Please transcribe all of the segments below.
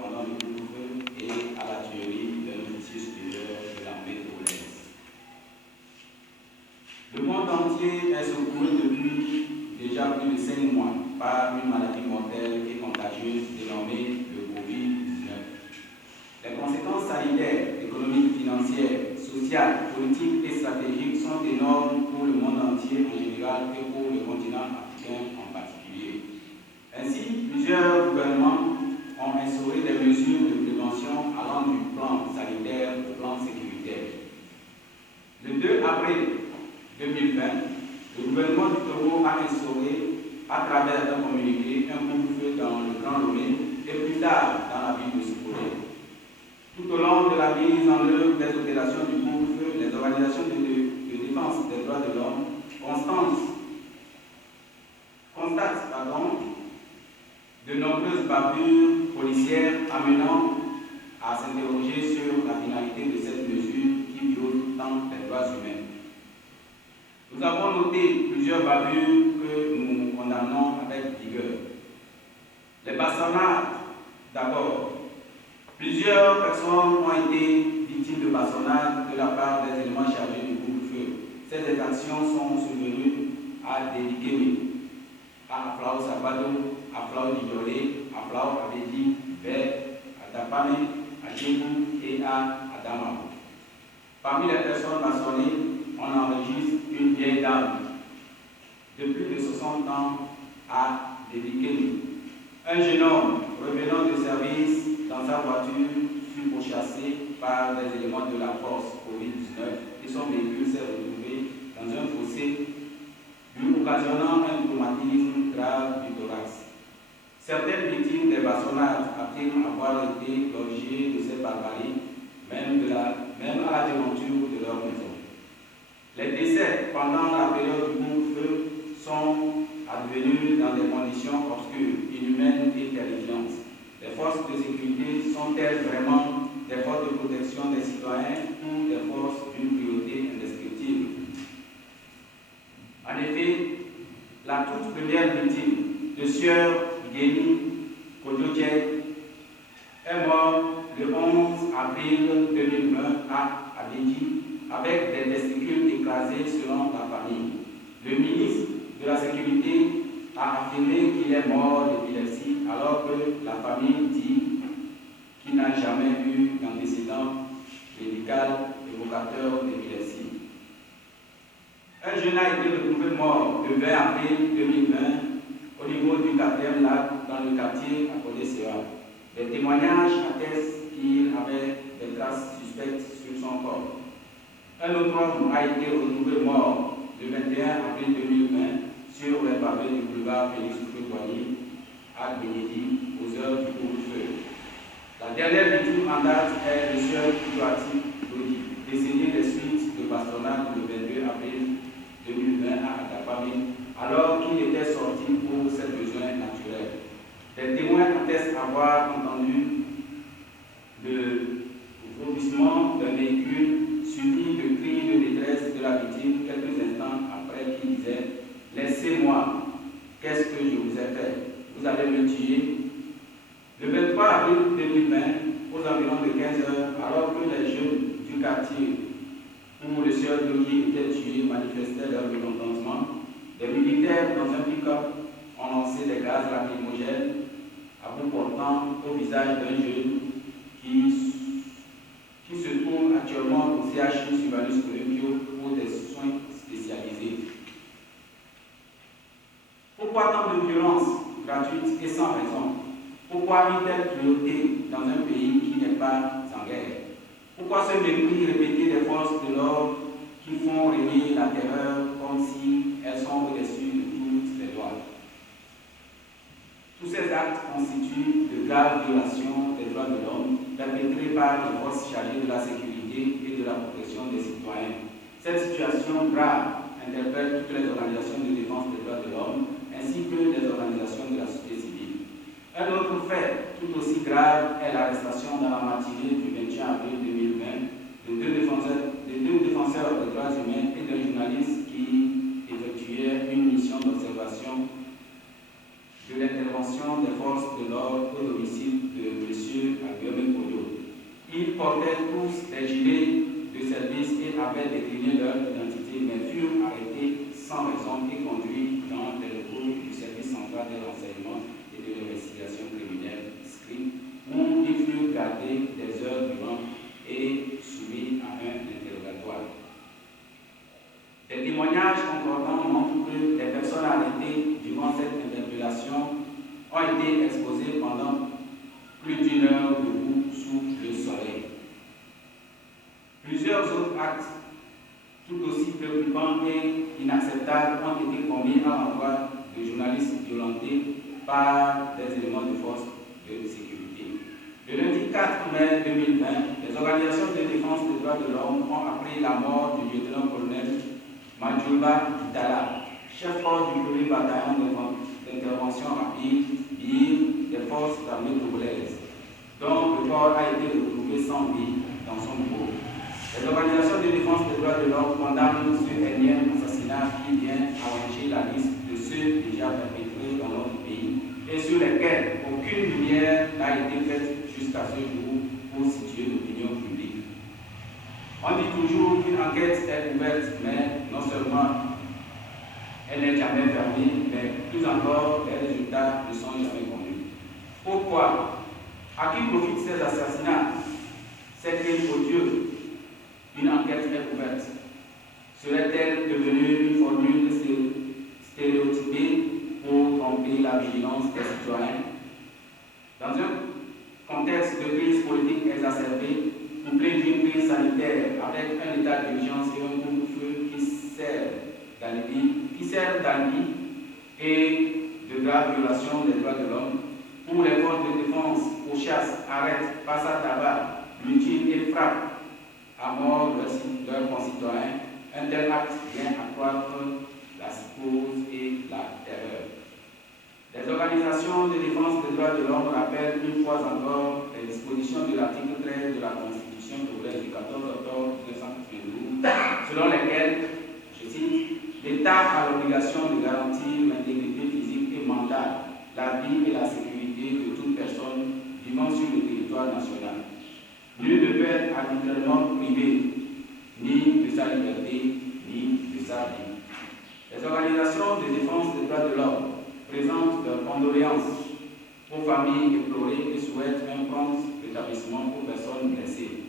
pendant le couvre-feu et à la tuerie d'un officier supérieur de l'armée congolaise. Le monde entier est secoué depuis déjà plus de 5 mois par une maladie mortelle et contagieuse dénommée le Covid-19. Les conséquences sanitaires, économiques, financières, sociales, politiques et stratégiques sont énormes pour le monde entier en général et pour le continent africain en particulier. Ainsi, plusieurs gouvernements ont instauré des mesures de prévention allant du plan sanitaire au plan sécuritaire. Le 2 avril 2020, le gouvernement du Togo a instauré, à travers un communiqué, un couvre-feu dans le Grand Lomé et plus tard dans la ville de Sokolé. Tout au long de la mise en œuvre des opérations du couvre-feu, les organisations de défense des droits de l'homme constatent de nombreuses bavures policières amenant à s'interroger sur la finalité de cette mesure qui viole tant les droits humains. Nous avons noté plusieurs bavures que nous condamnons avec vigueur. Les bastonnades, d'abord. Plusieurs personnes ont été victimes de bastonnades de la part des éléments chargés du couvre-feu. Ces exactions sont survenues à Dédikémi, à Aflao Sabado, à Aflao Didolé, à Aflao Abedi, Bé, à Dapane, à Djibou et à Adama. Parmi les personnes bastonnées, on enregistre une vieille dame de plus de 60 ans à Dédikémi. Un jeune homme revenant de service dans sa voiture fut pourchassé par des éléments de la force Covid-19 et son véhicule s'est retrouvé dans un fossé, lui occasionnant un traumatisme grave du thorax. Certaines victimes des bastonnades affirment avoir été l'objet de cette barbarie, même à la démonture de leur maison. Les décès pendant la période du couvre-feu sont advenus dans des conditions obscures, inhumaines et terrifiantes. Les forces de sécurité sont-elles vraiment des forces de protection des citoyens ou des forces d'une priorité indescriptible? En effet, la toute première victime, le sieur Guéni Kodjodjek, est mort le 11 avril 2020 à Abidjan avec des testicules écrasés selon la famille. Le ministre de la Sécurité a affirmé qu'il est mort d'épilepsie alors que la famille dit qu'il n'a jamais eu d'antécédent médical évocateur d'épilepsie. Un jeune a été retrouvé mort le 20 avril 2020 au niveau du 4e lac dans le quartier appelé Séa. Les témoignages attestent qu'il avait des traces suspectes sur son corps. Un autre homme a été retrouvé mort le 21 avril 2020 sur les pavés du boulevard Félix Houphouët-Boigny à Bénédicte aux heures du couvre-feu. La dernière victime en date est le sieur Kouati Lodi, décédé des suites de bastonnade le 22 avril 2020 à Adapamé, alors qu'il était sorti pour ses besoins naturels. Les témoins attestent avoir entendu le vomissement d'un véhicule suivi de cris de détresse de la victime quelques instants après qu'il disait « Laissez-moi, qu'est-ce que je vous ai fait? Vous allez me tuer ». Le 23 avril 2020, aux environs de 15 heures, alors que les jeunes du quartier où le sieur Dogi était tué manifestaient leur mécontentement, des militaires dans un pick-up ont lancé des gaz lacrymogènes à bout portant au visage d'un jeune qui se trouve actuellement au CHU Sylvanus Olympio pour des soins spécialisés. Pourquoi tant de violence gratuite et sans raison? Pourquoi une telle cruauté dans un pays qui n'est pas en guerre? Pourquoi ce mépris répété des forces de l'ordre qui font régner la terreur comme si elles sont au-dessus de toutes les lois? Tous ces actes constituent de graves violations des droits de l'homme perpétrées par les forces chargées de la sécurité et de la protection des citoyens. Cette situation grave interpelle toutes les organisations de défense des droits de l'homme ainsi que les organisations de la société civile. Un autre fait tout aussi grave est l'arrestation dans la matinée du 21 avril 2020 de deux défenseurs des droits humains et d'un journaliste qui effectuait une mission d'observation de l'intervention des forces de l'ordre au domicile de M. portaient tous des gilets de service et avaient décliné leur identité, mais furent arrêtés sans raison et conduits dans les locaux du service central de renseignement et de l'investigation criminelle, SCRIP, où ils furent gardés des heures durant et soumis à un interrogatoire. Des témoignages concordants montrent que les personnes arrêtées durant cette interpellation ont été exposées pendant plus d'une heure debout sous le soleil. Plusieurs autres actes tout aussi préoccupants et inacceptables ont été commis à l'endroit de journalistes violentés par des éléments de force de sécurité. Le lundi 4 mai 2020, les organisations de défense des droits de l'homme ont appris la mort du lieutenant-colonel Madjouba Ditala, chef-corps du 1er bataillon d'intervention rapide BIR des forces armées togolaises, dont le corps a été retrouvé sans vie dans son bureau. Les organisations de défense des droits de l'homme condamnent ce énième assassinat qui vient allonger la liste de ceux déjà perpétrés dans notre pays et sur lesquels aucune lumière n'a été faite jusqu'à ce jour pour situer l'opinion publique. On dit toujours qu'une enquête est ouverte, mais non seulement elle n'est jamais fermée, mais plus encore, les résultats ne sont jamais connus. Pourquoi? À qui profitent ces assassinats, ces crimes odieux? Une enquête est ouverte. Serait-elle devenue une formule stéréotypée pour tromper la vigilance des citoyens? Dans un contexte de crise politique exacerbée, couplé d'une crise sanitaire avec un état d'urgence et un couvre-feu qui servent d'alibi et de graves violations des droits de l'homme, pour les forces de défense, pourchassent, arrêtent, passent à tabac, mutilent et frappent à mort leurs concitoyens, un tel acte vient accroître la psychose et la terreur. Les organisations de défense des droits de l'homme rappellent une fois encore les dispositions de l'article 13 de la Constitution togolaise du 14 octobre 1992, selon lesquelles, je cite, l'État a l'obligation de garantir l'intégrité physique et mentale, la vie et la sécurité de toute personne vivant sur le territoire national. Nul ne peut être arbitrairement privé ni de sa liberté, ni de sa vie. Les organisations de défense des droits de l'homme présentent leurs condoléances aux familles éplorées et souhaitent un prompt rétablissement aux personnes blessées.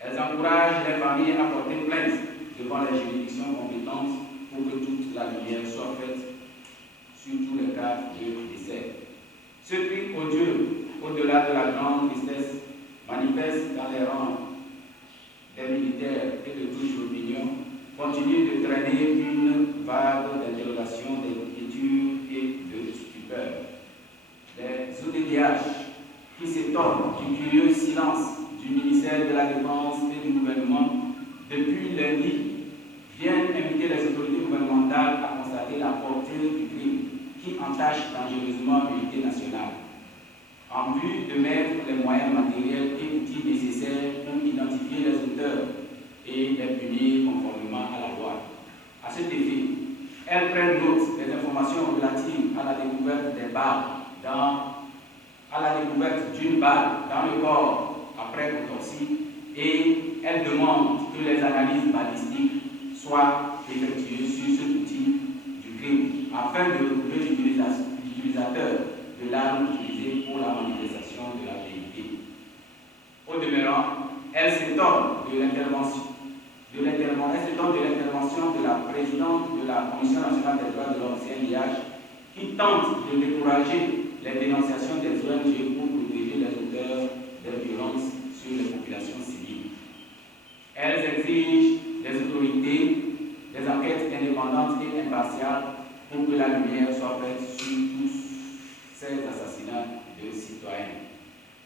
Elles encouragent les familles à porter plainte devant les juridictions compétentes pour que toute la lumière soit faite sur tous les cas de décès. Ce cri odieux, au-delà de la grande tristesse, manifeste dans les rangs des militaires et de toute l'opinion, continue de traîner une vague d'interrogations, d'inquiétude et de stupeur. Les ODDH qui s'étonnent du curieux silence du ministère de la Défense et du gouvernement depuis lundi viennent inviter les autorités gouvernementales à constater la portée du crime qui entache dangereusement l'unité nationale, en vue de mettre les moyens matériels et outils nécessaires pour identifier les auteurs et les punir conformément à la loi. À cet effet, elles prennent note des informations relatives à la découverte des balles d'une balle dans le corps après autopsie et elles demandent que les analyses balistiques soient effectuées sur cet outil du crime afin de retrouver l'utilisateur de l'arme utilisée pour la manifestation de la vérité. Au demeurant, elle s'étonne de l'intervention de la présidente de la Commission nationale des droits de l'homme, CNDH, qui tente de décourager les dénonciations des ONG pour protéger les auteurs des violences sur les populations civiles. Elles exigent des autorités, des enquêtes indépendantes et impartiales pour que la lumière soit faite sur tous ces assassinats de citoyens.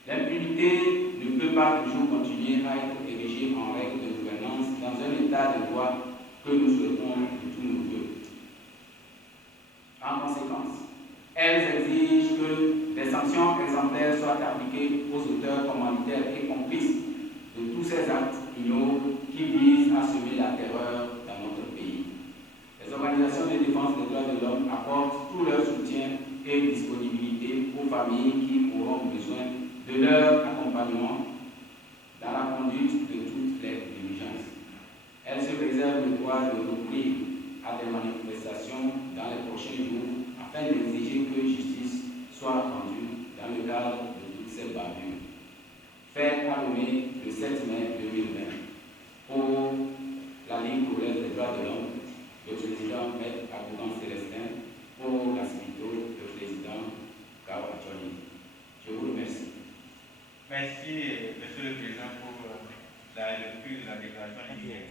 L'impunité ne peut pas toujours continuer à être érigée en règle de gouvernance dans un état de droit que nous souhaitons de tous nos vœux. En conséquence, elles exigent que des sanctions exemplaires soient appliquées aux auteurs commanditaires et complices de tous ces actes ignobles qui visent à semer la terreur dans notre pays. Les organisations de défense des droits de l'homme apportent tout leur soutien et disponibilité aux familles qui auront besoin de leur accompagnement prévoit de recourir à des manifestations dans les prochains jours afin d'exiger que justice soit rendue dans le cadre de toutes ces bavures. Fait annoncé le 7 mai 2020 pour la Ligue congolaise des droits de l'homme, le président Maître Aboudan Célestin, pour la CIVITO, le président Kao Acholi. Je vous remercie. Merci, Monsieur le Président, pour la lecture de la déclaration liminaire.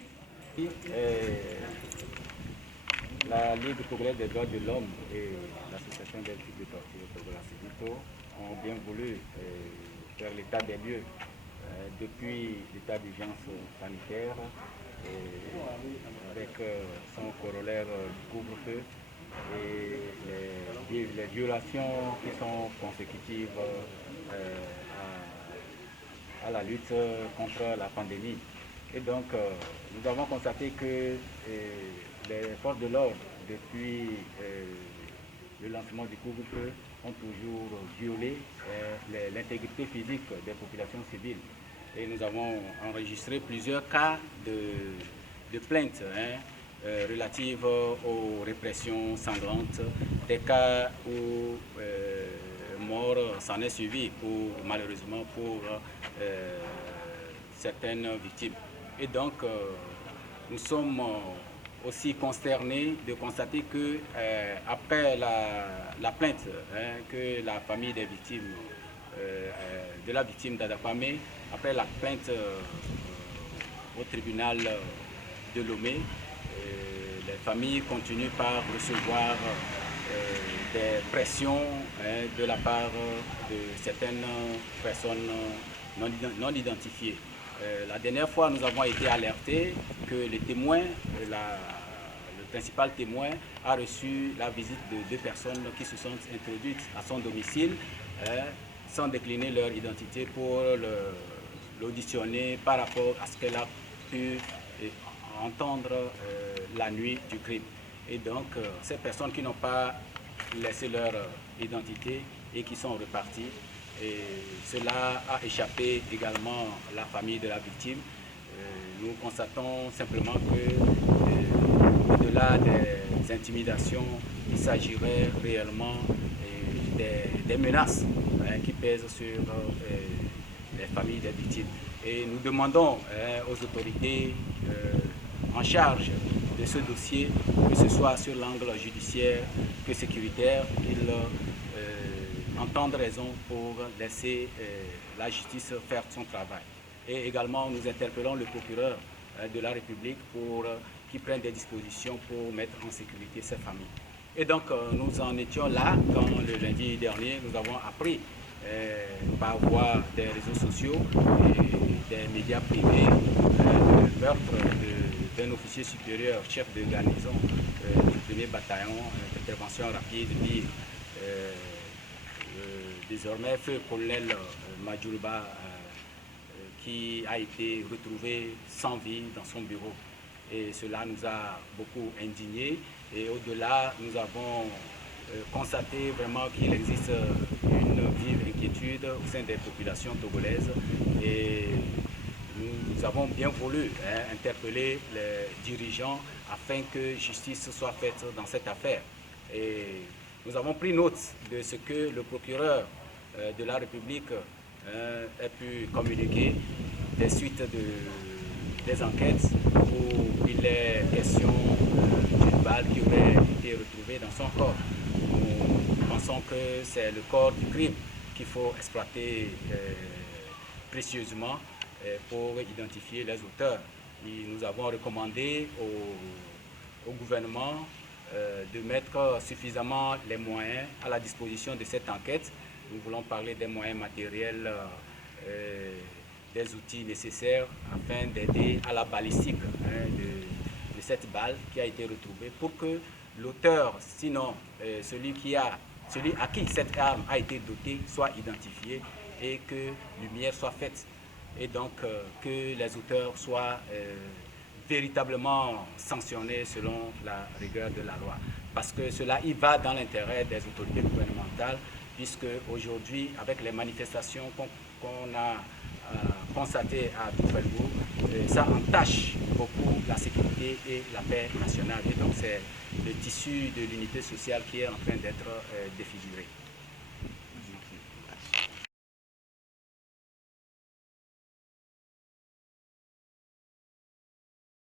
La Ligue congolaise des droits de l'homme et l'Association des victimes de torture de la CIVITO ont bien voulu faire l'état des lieux depuis l'état d'urgence sanitaire avec son corollaire du couvre-feu et les violations qui sont consécutives à la lutte contre la pandémie. Et donc, nous avons constaté que les forces de l'ordre, depuis le lancement du couvre-feu, ont toujours violé l'intégrité physique des populations civiles. Et nous avons enregistré plusieurs cas de plaintes relatives aux répressions sanglantes, des cas où mort s'en est suivi, malheureusement pour certaines victimes. Et donc, nous sommes aussi consternés de constater que après la plainte que la famille des victimes, de la victime d'Adapamé, après la plainte au tribunal de Lomé, les familles continuent par recevoir des pressions de la part de certaines personnes non identifiées. La dernière fois, nous avons été alertés que le témoin, le principal témoin, a reçu la visite de 2 personnes qui se sont introduites à son domicile sans décliner leur identité pour l'auditionner par rapport à ce qu'elle a pu entendre la nuit du crime. Et donc, ces personnes qui n'ont pas laissé leur identité et qui sont reparties, et cela a échappé également à la famille de la victime. Nous constatons simplement que, au-delà des intimidations, il s'agirait réellement des menaces qui pèsent sur les familles des victimes. Et nous demandons aux autorités en charge de ce dossier, que ce soit sur l'angle judiciaire que sécuritaire, qu'ils entendent raison pour laisser la justice faire son travail. Et également, nous interpellons le procureur de la République pour qu'il prenne des dispositions pour mettre en sécurité ces familles. Et donc, nous en étions là quand le lundi dernier, nous avons appris par voie des réseaux sociaux et des médias privés le meurtre d'un officier supérieur, chef de garnison du 1er bataillon d'intervention rapide, dit désormais feu colonel Majouba, qui a été retrouvé sans vie dans son bureau. Et cela nous a beaucoup indignés. Et au-delà, nous avons constaté vraiment qu'il existe une vive inquiétude au sein des populations togolaises. Et nous avons bien voulu interpeller les dirigeants afin que justice soit faite dans cette affaire. Et nous avons pris note de ce que le procureur de la République a pu communiquer des suites des enquêtes où il est question d'une balle qui aurait été retrouvée dans son corps. Nous pensons que c'est le corps du crime qu'il faut exploiter précieusement pour identifier les auteurs. Et nous avons recommandé au gouvernement de mettre suffisamment les moyens à la disposition de cette enquête. Nous voulons parler des moyens matériels, des outils nécessaires afin d'aider à la balistique de cette balle qui a été retrouvée pour que l'auteur, sinon celui à qui cette arme a été dotée, soit identifié et que lumière soit faite. Et donc que les auteurs soient véritablement sanctionnés selon la rigueur de la loi. Parce que cela y va dans l'intérêt des autorités gouvernementales, puisque aujourd'hui, avec les manifestations qu'on a constatées à Toufelbourg, ça entache beaucoup la sécurité et la paix nationale. Et donc c'est le tissu de l'unité sociale qui est en train d'être défiguré.